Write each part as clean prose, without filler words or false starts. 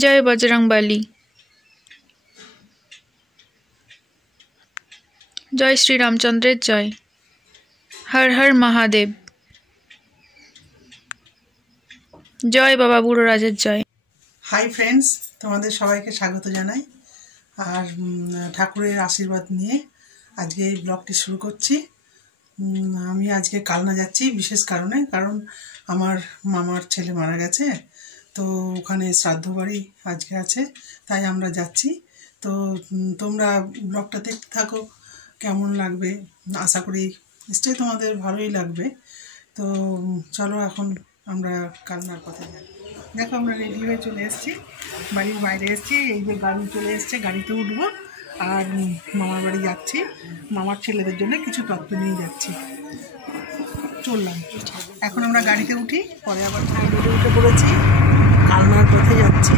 जय बजरंगबली। जय श्री रामचंद्रेर जय। हर हर महादेव। जय बाबा बुड़ो राजेर जय। हाई फ्रेंड्स, तुम्हारे सबाइके स्वागत जानाई और ठाकुरेर आशीर्वाद निये आज के ब्लगटी शुरू करছি। আমি আজকে কালনা যাচ্ছি বিশেষ কারণে, কারণ আমার মামার ছেলে মারা গেছে, তো ওখানে শ্রাদ্ধ বাড়ি আজকে আছে, তাই আমরা যাচ্ছি। তো তোমরা ব্লগটা দেখতে থাকো, কেমন লাগবে আশা করি নিশ্চয়ই তোমাদের ভালোই লাগবে। তো চলো এখন আমরা কালনার পথে যাই। দেখো আমরা রেডি হয়ে চলে এসেছি, বাড়ির বাইরে এসেছি, এই যে গাড়ি চলে এসছে, গাড়িতে উঠবো আর মামার বাড়ি যাচ্ছি। মামার ছেলেদের জন্য কিছু তত্ত্ব নিয়ে যাচ্ছি। চললাম, এখন আমরা গাড়িতে উঠি, পরে আবার রোডে উঠে পড়েছি, কালনার পথে যাচ্ছি।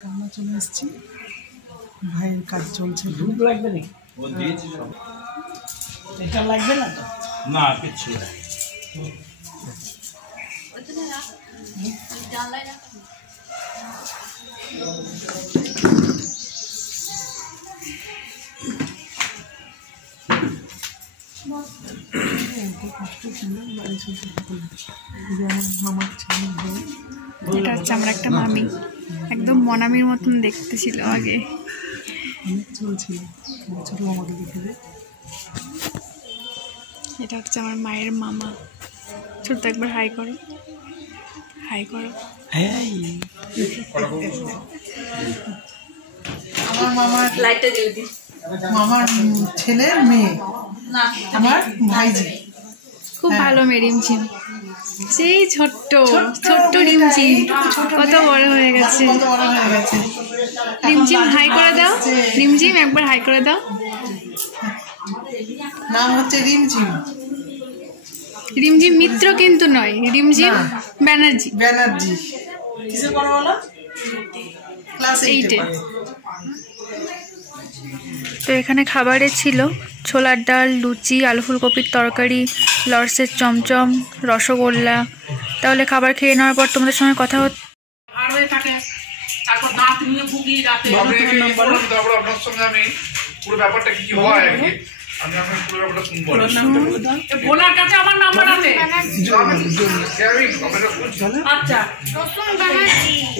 কালনা চলে এসেছি, ভাইয়ের কাজ চলছে। ধূপ লাগবে নাকি? এটা লাগবে না তো? না, কিছু না। এটা হচ্ছে আমার একটা মামি, একদম মনামির মতন দেখতে ছিল আগে। এটা হচ্ছে আমার মায়ের মামা। ছোট্ট একবার হাই করো, হাই করো। আমার মামার মামার ছেলের মেয়ে, আমার ভাইজি। খুব ভালো মেয়ে রিমঝিম, সেই ছোট্ট ছোট্ট রিমঝিম কত বড় হয়ে গেছে। রিমঝিম হাই করে দাও, রিমঝিম একবার হাই করে দাও। নাম হচ্ছে রিমঝিম। রিমঝিম মিত্র কিন্তু নয়, রিমঝিম ব্যানার্জি। ব্যানার্জি কিসে পড়ো বলো? ক্লাস 8 এ। তো এখানে খাবারে ছিল ছোলার ডাল, লুচি, আলু ফুলকপির তরকারি, লর্সের চমচম, রসগোল্লা। তাহলে খাবার খেয়ে নেওয়ার পর তোমাদের সঙ্গে কথা হচ্ছে।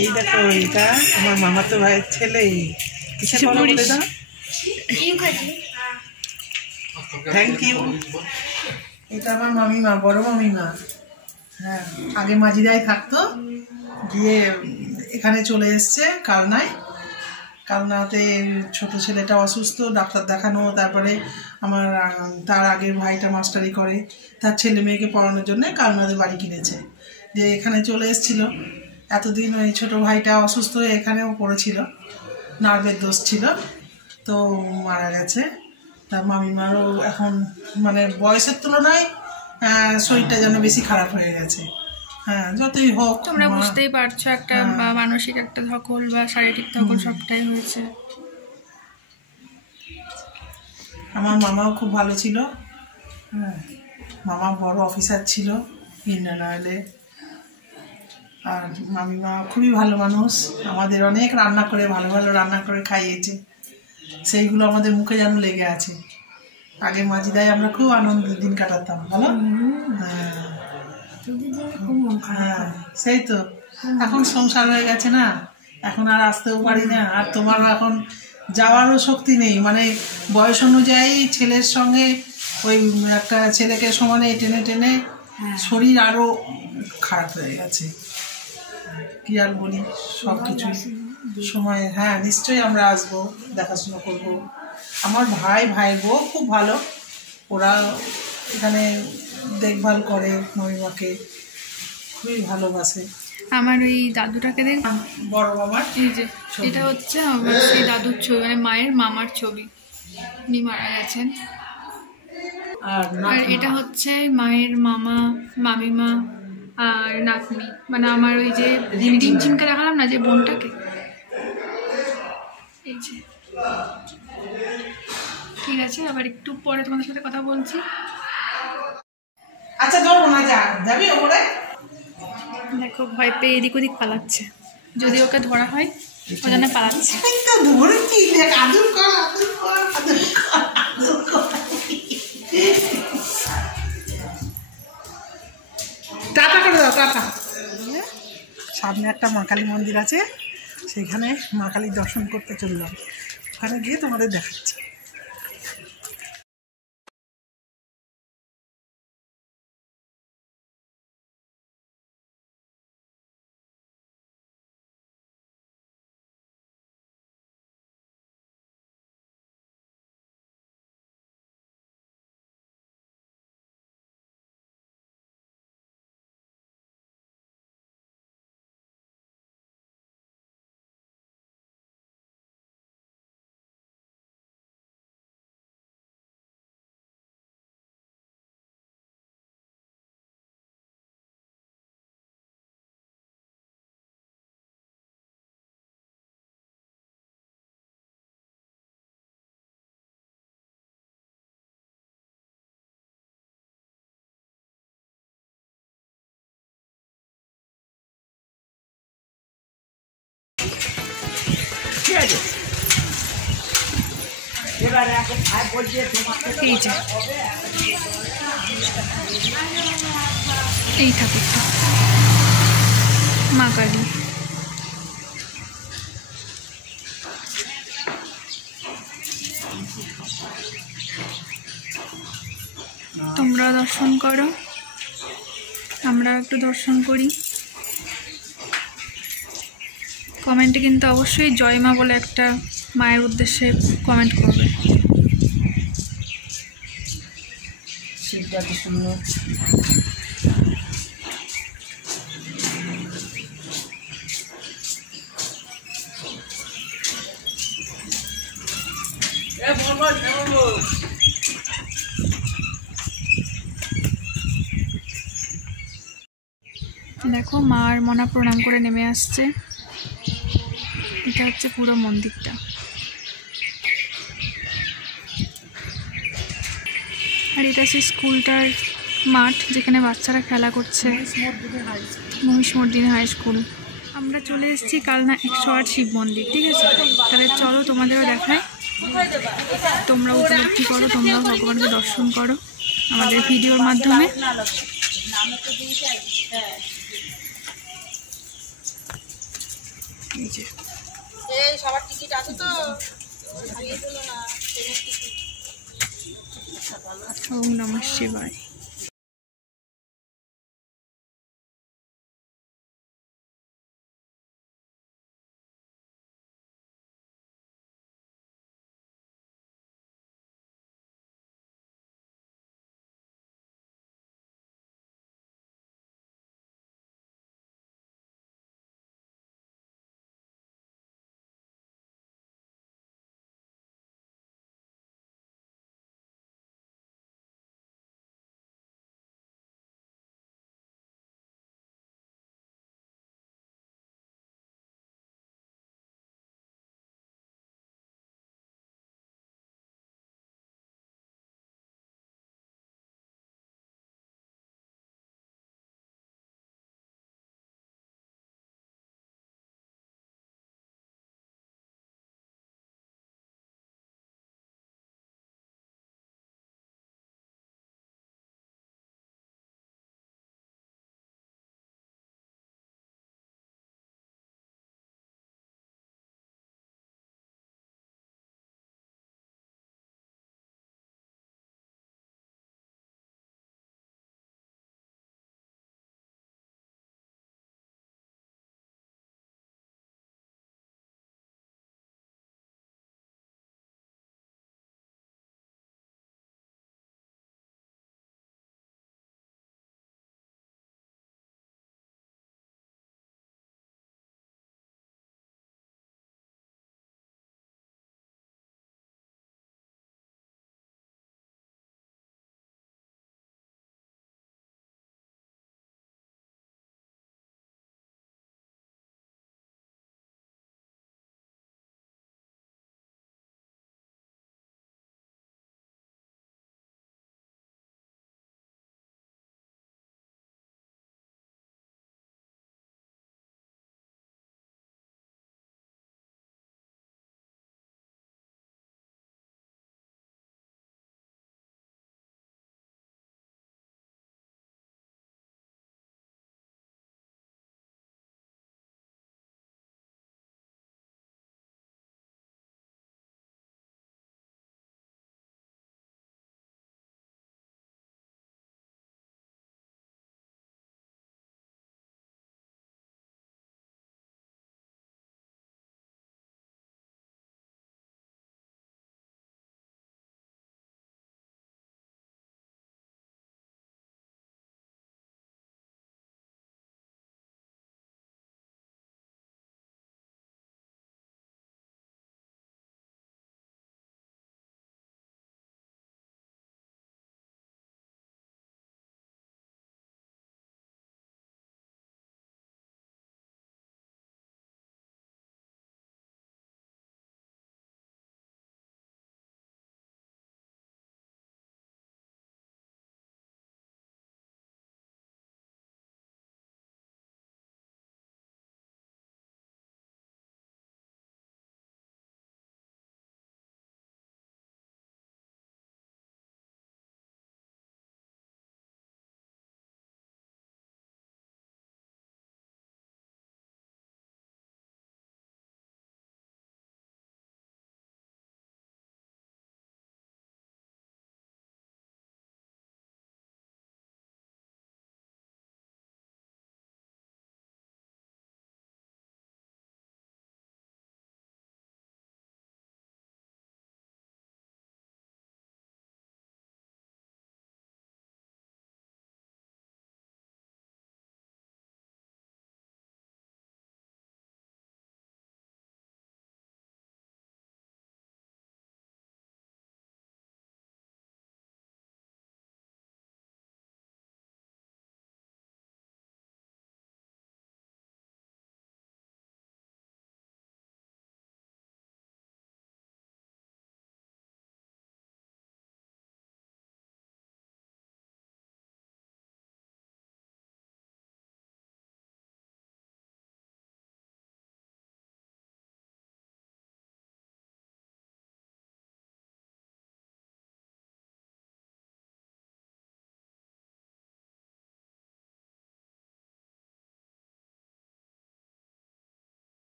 এই দেখো, এটা আমার মামাতো ভাইয়ের ছেলে। কিসে পড়ো বলে দাও? Thank you. এটা আমার মামিমা, বড় মামিমা। হ্যাঁ, আগে মাঝিরাই থাকতো, গিয়ে এখানে চলে এসছে কালনায়। কালনাতে ছোট ছেলেটা অসুস্থ, ডাক্তার দেখানো, তারপরে আমার তার আগের ভাইটা মাস্টারি করে, তার ছেলে মেয়েকে পড়ানোর জন্য কালনাতে বাড়ি কিনেছে, যে এখানে চলে এসেছিল। এতদিন ওই ছোট ভাইটা অসুস্থ হয়ে এখানেও পড়েছিল, নার্ভের দোষ ছিল, তো মারা গেছে। তার মামিমারও এখন মানে বয়সের তুলনায় শরীরটা যেন বেশি খারাপ হয়ে গেছে। হ্যাঁ, যতই হোক তোমরা বুঝতেই পারছো, একটা মানসিক একটা ধকল বা শারীরিক ধকল সবটাই হয়েছে। আমার মামাও খুব ভালো ছিল। হ্যাঁ, মামা বড় অফিসার ছিল ইন্ডিয়ান অয়েলে। আর মামিমা খুবই ভালো মানুষ, আমাদের অনেক রান্না করে, ভালো ভালো রান্না করে খাইয়েছে, সেইগুলো আমাদের মুখে যেন লেগে আছে। আগে মাঝিদায় আমরা খুব আনন্দের দিন কাটাতাম, বলো? হ্যাঁ, সেই তো। এখন সংসার হয়ে গেছে না, এখন আর আসতেও পারি না, আর তোমারও এখন যাওয়ারও শক্তি নেই। মানে বয়স অনুযায়ী ছেলের সঙ্গে ওই একটা ছেলেকে সমানে টেনে টেনে শরীর আরও খারাপ হয়ে গেছে। কি আর বলি, সব কিছু সময়। হ্যাঁ, নিশ্চয়ই আমরা আসবো, দেখাশোনা করবো, আমার ভাইয়ের বউ খুব ভালো, ওরা এখানে দেখভাল করে মামিমাকে, খুবই ভালোবাসে। আমার ওই দাদুটাকে দেখ, বড় মামার এই যে এটা হচ্ছে আমার সেই দাদুর ছবি, মানে মায়ের মামার ছবি, উনি মারা গেছেন। আর এটা হচ্ছে মায়ের মামা, মামিমা আর নাতনি, মানে আমার ওই যে রিমঝিমকে দেখালাম না, যে বোনটাকে, এই যে। ঠিক আছে, আবার একটু পরে তোমাদের সাথে কথা বলছি। আচ্ছা ধরবো না, যাবি ওপরে। দেখো ভয় পেয়ে এদিক ওদিক পালাচ্ছে, যদি ওকে ধরা হয় ও জন্য পালাচ্ছে। ধরেছি, আদর কর আদর কর আদর কর আদর কর। টাটা করে দাও, টাটা। সামনে একটা মা কালী মন্দির আছে, সেখানে মা কালীর দর্শন করতে চললাম, ওখানে গিয়ে তোমাদের দেখাচ্ছি। এই যে এই ঠাকুরটা মা কালী। তোমরা দর্শন করো, আমরা একটু দর্শন করি। কমেন্টে কিন্তু অবশ্যই জয় মা বলে একটা মায়ের উদ্দেশ্যে কমেন্ট করবে। দেখো মার মনা প্রণাম করে নেমে আসছে। এটা হচ্ছে পুরো মন্দিরটা। আর এটা সেই স্কুলটার মাঠ, যেখানে বাচ্চারা খেলা করছে, মহিষমর্দিনী হাই স্কুল। আমরা চলে এসেছি কালনা 108 শিব মন্দির। ঠিক আছে, তাহলে চলো তোমাদেরও দেখায়, তোমরা উপলব্ধি করো, তোমরাও ভগবানকে দর্শন করো আমাদের ভিডিওর মাধ্যমে। সবার টিকিট আছে তো? ওম নমঃ শিবায়।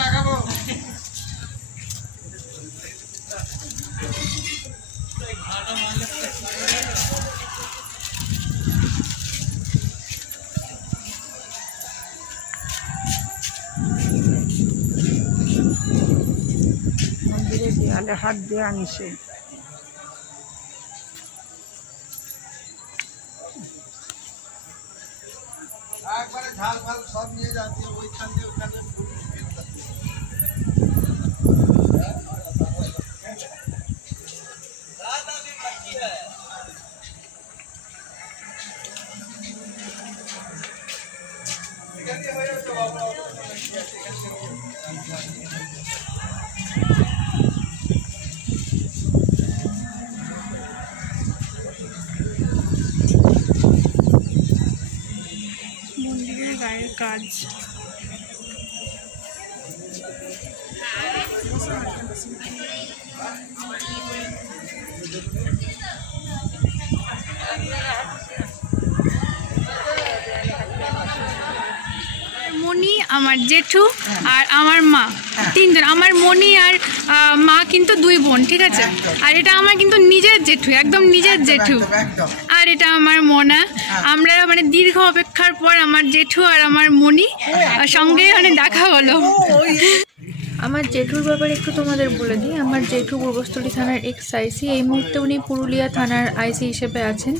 লাগাবো মন্দিরে দেয়ালে হাত দেওয়া নিষেধ। একবারে ঝাল ফাল সব নিয়ে যাচ্ছি ওইখানে ওইখানে। মন্দিরের গায়ের কাজ। মনি, আমার জেঠু আর আমার মা, তিনজন। আমার মনি আর মা কিন্তু দুই বোন, ঠিক আছে? আর এটা আমার কিন্তু নিজের জেঠু, একদম নিজের জেঠু। আর এটা আমার মনা। আমরা মানে দীর্ঘ অপেক্ষার পর আমার জেঠু আর আমার মনি সঙ্গে মানে দেখা হলো। আমার জেঠুর ব্যাপারে একটু তোমাদের বলে দিই। আমার জেঠু পূর্বস্থলী থানার এক্স আইসি, এই মুহূর্তে উনি পুরুলিয়া থানার আইসি হিসেবে আছেন।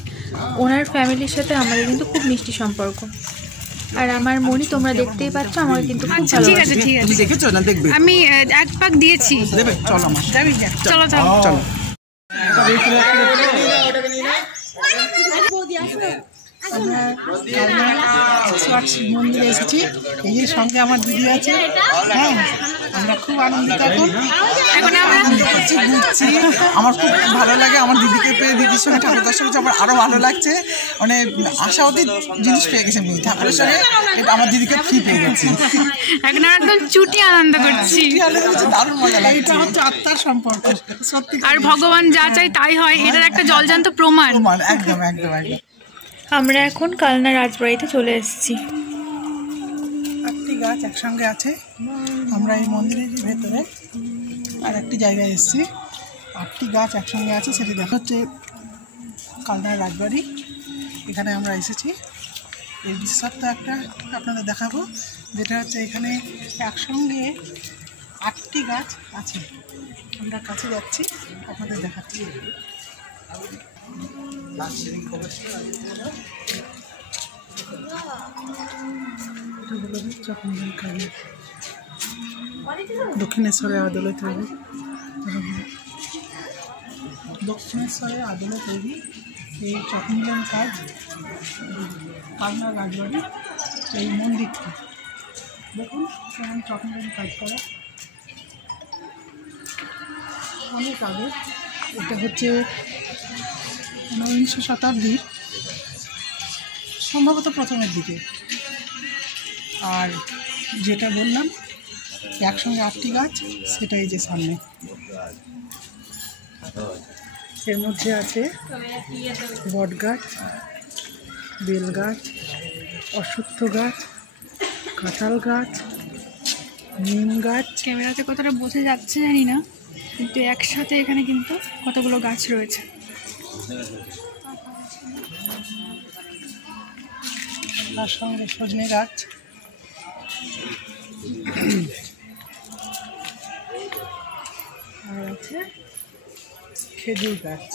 ওনার ফ্যামিলির সাথে আমাদের কিন্তু খুব মিষ্টি সম্পর্ক। আর আমার মনি তোমরা দেখতেই পাচ্ছ, আমাকে কিন্তু খুব ভালো। ঠিক আছে, ঠিক আছে। তুমি দেখেছো না? দেখবে। আমি এক পাক দিয়েছি। দেবে? চলো আমার। চলো চলো চলো। মন্দিরে এসেছি, এই সঙ্গে আমার দিদি আছে। হ্যাঁ, আমরা খুব আনন্দিত এখন আনন্দ করছি, ঘুরছি। আমার খুব ভালো লাগে আমার দিদিকে পেয়ে, দিদির সঙ্গে ঠাকুর দর্শন করছি। আমার আরো ভালো লাগছে, মানে আশাবতী জিনিস পেয়ে গেছে আমি ঠাকুরের সঙ্গে। এটা আমার দিদিকে ফ্রি পেয়ে গেছি, এখন একদম চুটি আনন্দ করছি। দারুণ মজা লাগে। এটা হচ্ছে আত্মার সম্পর্ক, সত্যি। আর ভগবান যা চাই তাই হয়, এটার একটা জলজান্ত প্রমাণ। একদম একদম একদম। আমরা এখন কালনা রাজবাড়িতে চলে এসেছি। 8টি গাছ একসঙ্গে আছে। আমরা এই মন্দিরের ভেতরে আর একটি জায়গায় এসেছি, 8টি গাছ একসঙ্গে আছে। সেটি দেখা হচ্ছে কালনার রাজবাড়ি। এখানে আমরা এসেছি। এই বিশেষত্ব একটা আপনাদের দেখাবো, যেটা হচ্ছে এখানে একসঙ্গে 8টি গাছ আছে। আমরা কাছে যাচ্ছি, আপনাদের দেখাচ্ছি। দক্ষিণেশ্বরের আদলে তৈরি, দক্ষিণেশ্বরের আদলে তৈরি এই চকমিলন কাজ কালনা রাজবাড়ি। এই মন্দিরটি দেখুন কেমন চকমিলন কাজ করা, অনেক আগে। এটা হচ্ছে 19 শতাব্দীর সম্ভবত প্রথমের দিকে। আর যেটা বললাম একসঙ্গে 8টি গাছ, সেটাই যে সামনে। এর মধ্যে আছে বট গাছ, বেল গাছ, অশ্বত্থ গাছ, কাঁঠাল গাছ, নিম গাছ। ক্যামেরাতে কতটা বোঝা যাচ্ছে জানি না, কিন্তু একসাথে এখানে কিন্তু কতগুলো গাছ রয়েছে। তার সঙ্গে সজনে গাছ, আর আছে খেজুর গাছ।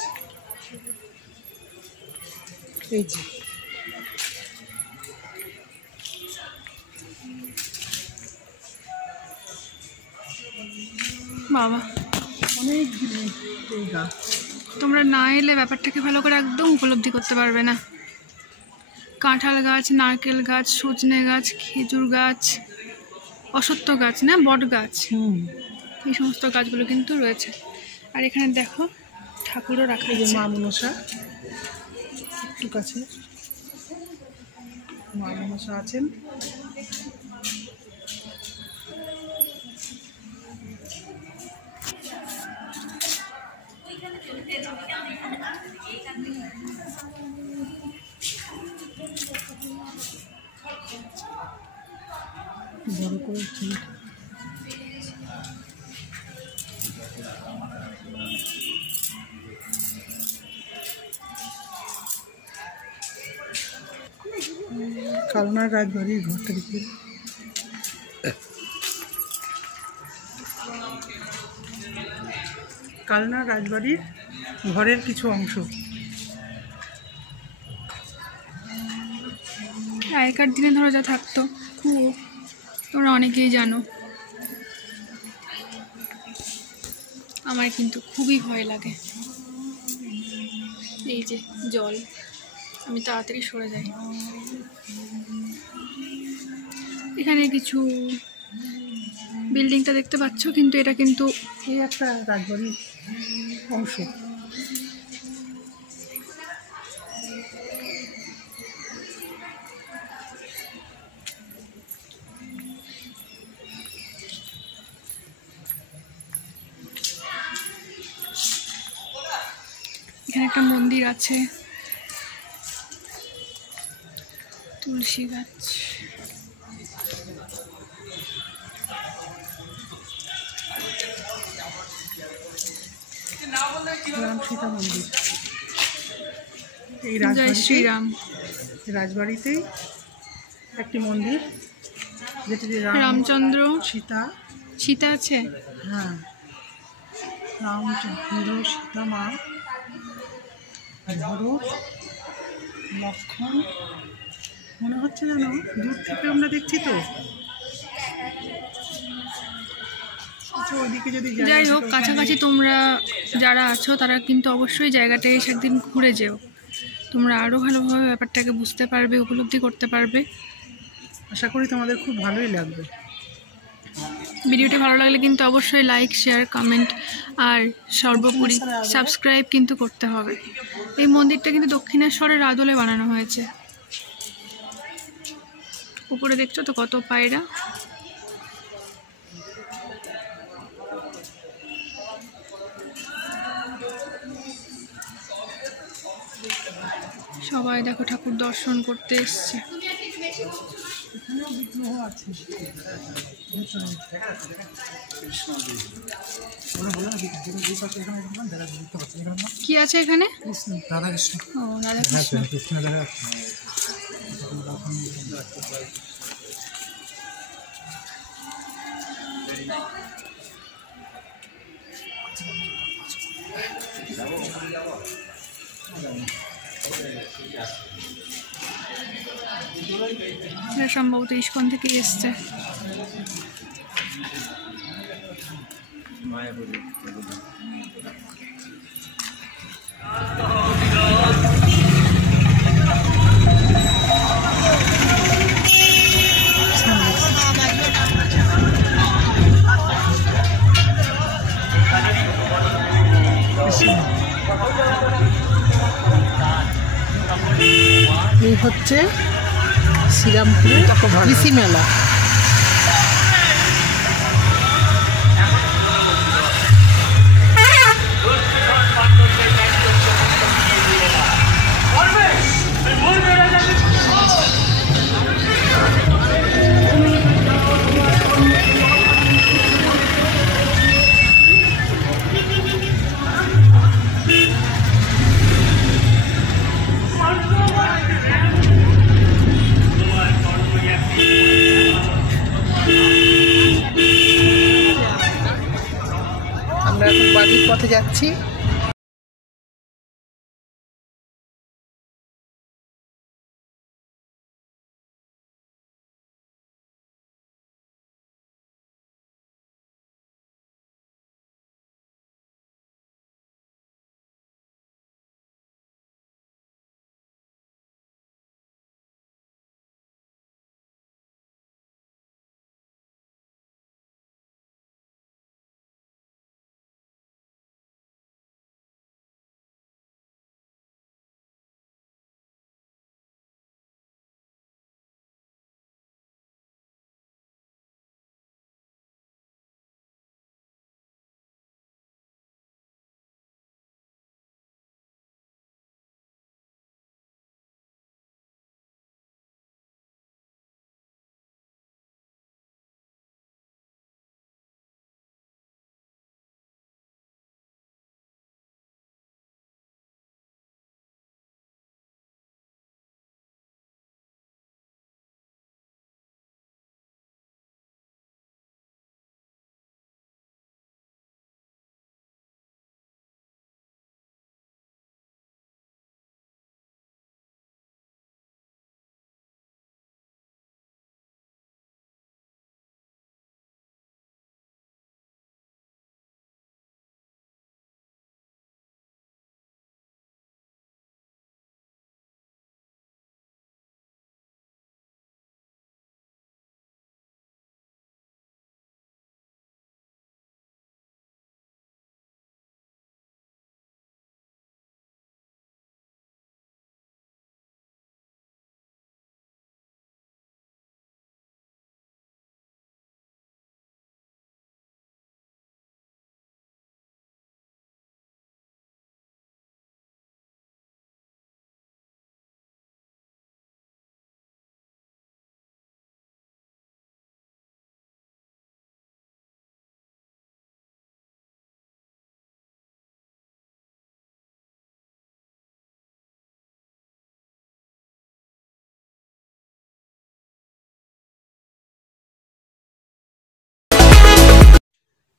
এই যে বাবা, অনেকগুলো এই গাছ। তোমরা না এলে ব্যাপারটাকে ভালো করে একদম উপলব্ধি করতে পারবে না। কাঁঠাল গাছ, নারকেল গাছ, সজনে গাছ, খেজুর গাছ, অশ্বত্থ গাছ না বট গাছ, এই সমস্ত গাছগুলো কিন্তু রয়েছে। আর এখানে দেখো ঠাকুরও রাখা এই যে আছে। মা মনসা একটু কাছে মা মনসা আছেন। বড় করে ঝিল। কালনার রাজবাড়ির ঘরটা দেখি। কালনার রাজবাড়ির ঘরের কিছু অংশ। আগেকার দিনে ধরো যা থাকতো কুয়ো, তোমরা অনেকেই জানো। আমার কিন্তু খুবই ভয় লাগে, এই যে জল, আমি তাড়াতাড়ি সরে যাই। এখানে কিছু বিল্ডিংটা দেখতে পাচ্ছ, কিন্তু এটা কিন্তু এই একটা রাজবাড়ির অংশ। এখানে একটা মন্দির আছে, তুলসী গাছ। রাম সীতা মন্দির। এই জয় শ্রীরাম। রাজবাড়িতেই একটি মন্দির, যেটি রামচন্দ্র সীতা। সীতা আছে। হ্যাঁ, রামচন্দ্র সীতা মা, ভরত, লক্ষ্মণ, মনে হচ্ছে যেন দূর থেকে আমরা দেখছি তো। আচ্ছা, ওইদিকে যদি যাই হোক, কাছাকাছি তোমরা যারা আছো তারা কিন্তু অবশ্যই জায়গাটা এসে একদিন ঘুরে যেও, তোমরা আরও ভালোভাবে ব্যাপারটাকে বুঝতে পারবে, উপলব্ধি করতে পারবে। আশা করি তোমাদের খুব ভালোই লাগবে। ভিডিওটা ভালো লাগলে কিন্তু অবশ্যই লাইক, শেয়ার, কমেন্ট আর সর্বোপরি সাবস্ক্রাইব কিন্তু করতে হবে। এই মন্দিরটা কিন্তু দক্ষিণেশ্বরের আদলে বানানো হয়েছে। উপরে দেখছো তো কত পায়রা। সবাই দেখো ঠাকুর দর্শন করতে এসছে। এখানেও বিগ্রহ আছে। কি আছে এখানে? রাধাকৃষ্ণ। ও, রাধাকৃষ্ণ। কৃষ্ণ দেখা যাচ্ছে। এটা সম্ভবত ইস্কন থেকে এসছে। এই হচ্ছে শ্রীরামপুরের কৃষি মেলা। আমরা এখন বাড়ির পথে যাচ্ছি।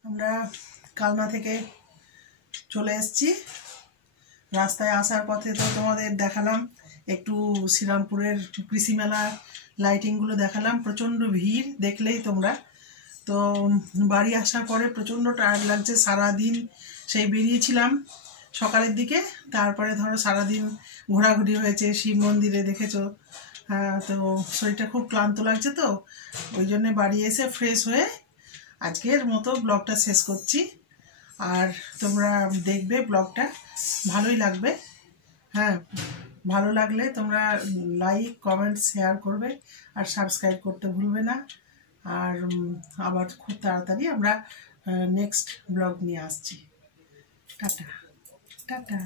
আমরা কালনা থেকে চলে এসেছি। রাস্তায় আসার পথে তো তোমাদের দেখালাম একটু শ্রীরামপুরের কৃষি মেলা লাইটিংগুলো দেখালাম। প্রচণ্ড ভিড় দেখলেই তোমরা। তো বাড়ি আসার পরে প্রচণ্ড টায়ার্ড লাগছে। সারাদিন সেই বেরিয়েছিলাম সকালের দিকে, তারপরে ধরো সারাদিন ঘোরাঘুরি হয়েছে, শিব মন্দিরে দেখেছো। তো শরীরটা খুব ক্লান্ত লাগছে, তো ওই জন্য বাড়ি এসে ফ্রেশ হয়ে আজকের মতো ব্লগটা শেষ করছি। আর তোমরা দেখবে ব্লগটা, ভালোই লাগবে। হ্যাঁ, ভালো লাগলে তোমরা লাইক কমেন্ট শেয়ার করবে আর সাবস্ক্রাইব করতে ভুলবে না। আর আবার খুব তাড়াতাড়ি আমরা নেক্সট ব্লগ নিয়ে আসছি। Tata tata.